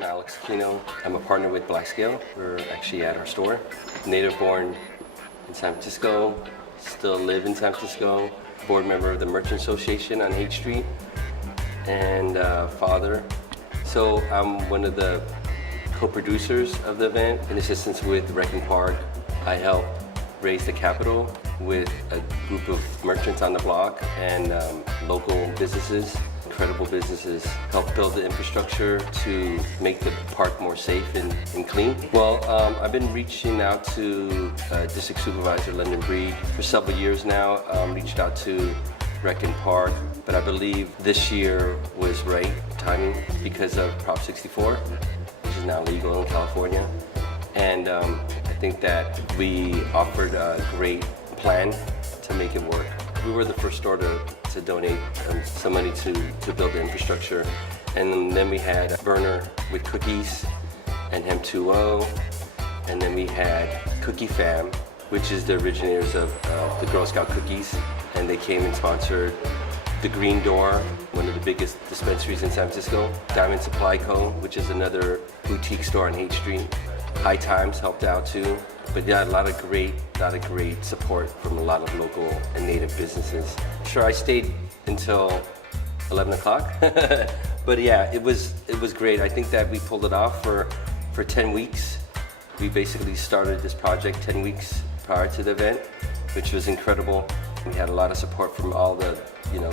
I'm Alex Aquino. I'm a partner with Black Scale. We're actually at our store. Native born in San Francisco, still live in San Francisco. Board member of the Merchant Association on 8th Street, and father. So I'm one of the co-producers of the event in assistance with Wrecking Park. I help raise the capital with a group of merchants on the block and local businesses, incredible businesses, help build the infrastructure to make the park more safe and clean. Well, I've been reaching out to District Supervisor London Breed for several years now. Reached out to Wrecking Park, but I believe this year was right timing because of Prop 64, which is now legal in California. And I think that we offered a great plan to make it work. We were the first store to donate some money to build the infrastructure. And then we had a burner with cookies and Hem 2.0. And then we had Cookie Fam, which is the originators of the Girl Scout cookies. And they came and sponsored the Green Door, one of the biggest dispensaries in San Francisco. Diamond Supply Co., which is another boutique store on 8th Street. High Times helped out too. But yeah, a lot of great support from a lot of local and native businesses. Sure, I stayed until 11 o'clock, but yeah, it was great. I think that we pulled it off for 10 weeks. We basically started this project 10 weeks prior to the event, which was incredible. We had a lot of support from all the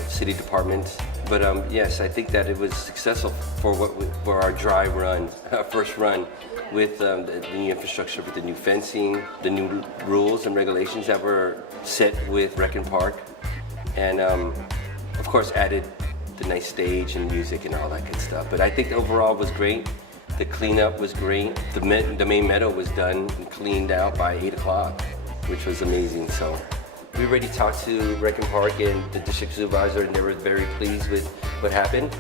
city departments. But yes, I think that it was successful for our dry run, our first run, with the new infrastructure, with the new fencing, the new rules and regulations that were set with Wrecking Park, and of course added the nice stage and music and all that good stuff. But I think overall was great. The cleanup was great. The main meadow was done and cleaned out by 8 o'clock, which was amazing. So we already talked to Wrecking Park and the district supervisor, and they were very pleased with what happened.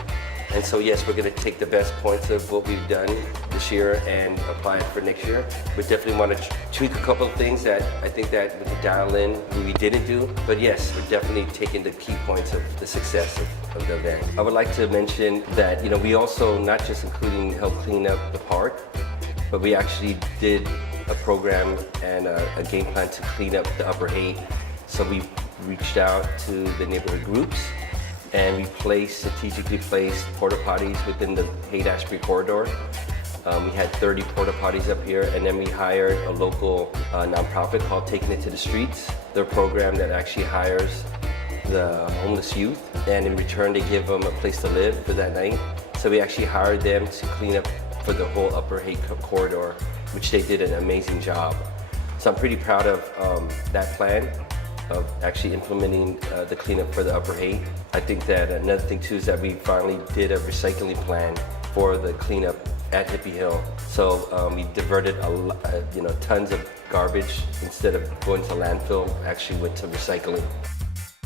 And so yes, we're going to take the best points of what we've done this year and apply it for next year. We definitely want to tweak a couple of things that I think that we could dial in we didn't do. But yes, we're definitely taking the key points of the success of the event. I would like to mention that we also not just including help clean up the park, but we actually did a program and a game plan to clean up the Upper Haight. So we reached out to the neighborhood groups, and we strategically placed porta potties within the Haight-Ashbury corridor. We had 30 porta potties up here, and then we hired a local nonprofit called Taking It to the Streets. They're a program that actually hires the homeless youth, and in return they give them a place to live for that night. So we actually hired them to clean up for the whole Upper Haight corridor, which they did an amazing job. So I'm pretty proud of that plan, of actually implementing the cleanup for the Upper Haight. I think that another thing too is that we finally did a recycling plan for the cleanup at Hippie Hill. So we diverted tons of garbage. Instead of going to landfill, actually went to recycling.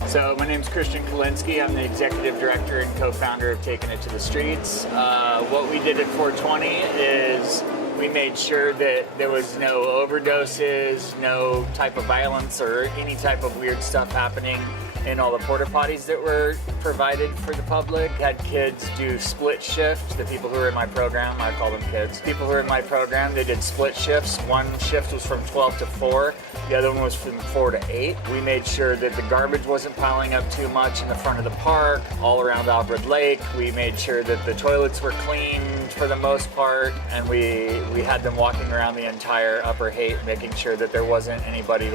So my name's Christian Kalinsky. I'm the executive director and co-founder of Taking It to the Streets. What we did at 420 is we made sure that there was no overdoses, no type of violence or any type of weird stuff happening in all the porta potties that were provided for the public. Had kids do split shift. The people who were in my program, I call them kids. People who were in my program, they did split shifts. One shift was from 12 to 4. The other one was from 4 to 8. We made sure that the garbage wasn't piling up too much in the front of the park, all around Alfred Lake. We made sure that the toilets were clean for the most part, and we had them walking around the entire Upper Haight, making sure that there wasn't anybody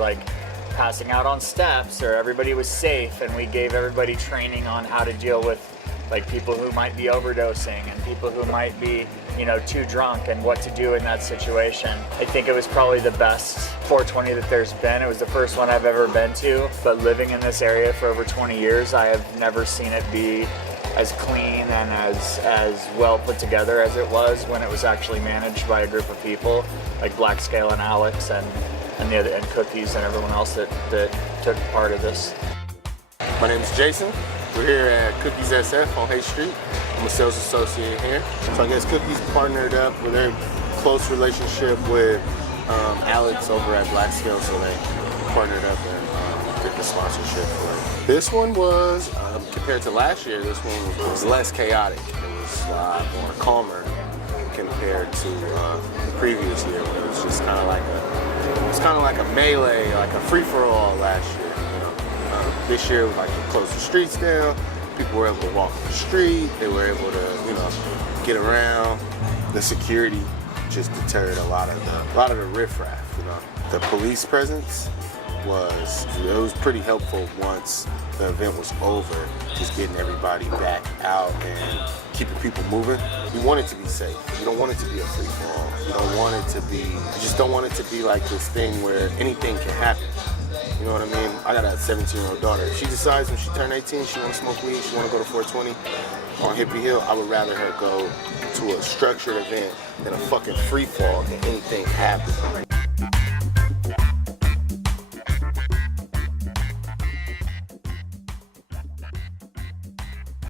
passing out on steps, or everybody was safe, and we gave everybody training on how to deal with people who might be overdosing and people who might be too drunk and what to do in that situation. I think it was probably the best 420 that there's been. It was the first one I've ever been to, but living in this area for over 20 years, I have never seen it be as clean and as well put together as it was when it was actually managed by a group of people like Black Scale and Alex and Cookies and everyone else that took part of this. My name is Jason. We're here at Cookies SF on Haight Street. I'm a sales associate here. So I guess Cookies partnered up with a close relationship with Alex over at Black Scale, so they partnered up and did the sponsorship for it. This one was, compared to last year, this one was less chaotic. It was a lot more calmer. compared to the previous year when it was just kind of like a melee, like a free-for-all last year. You know, this year was like you closed the streets down. People were able to walk the street. They were able to, get around. The security just deterred a lot of the riffraff. You know, the police presence was pretty helpful once the event was over, just getting everybody back out and keeping people moving. You want it to be safe. You don't want it to be a free-for-all. You just don't want it to be like this thing where anything can happen. You know what I mean? I got a 17-year-old daughter. If she decides when she turns 18 she wants to smoke weed, she want to go to 420 on Hippie Hill, I would rather her go to a structured event than a fucking free-fall than anything happen.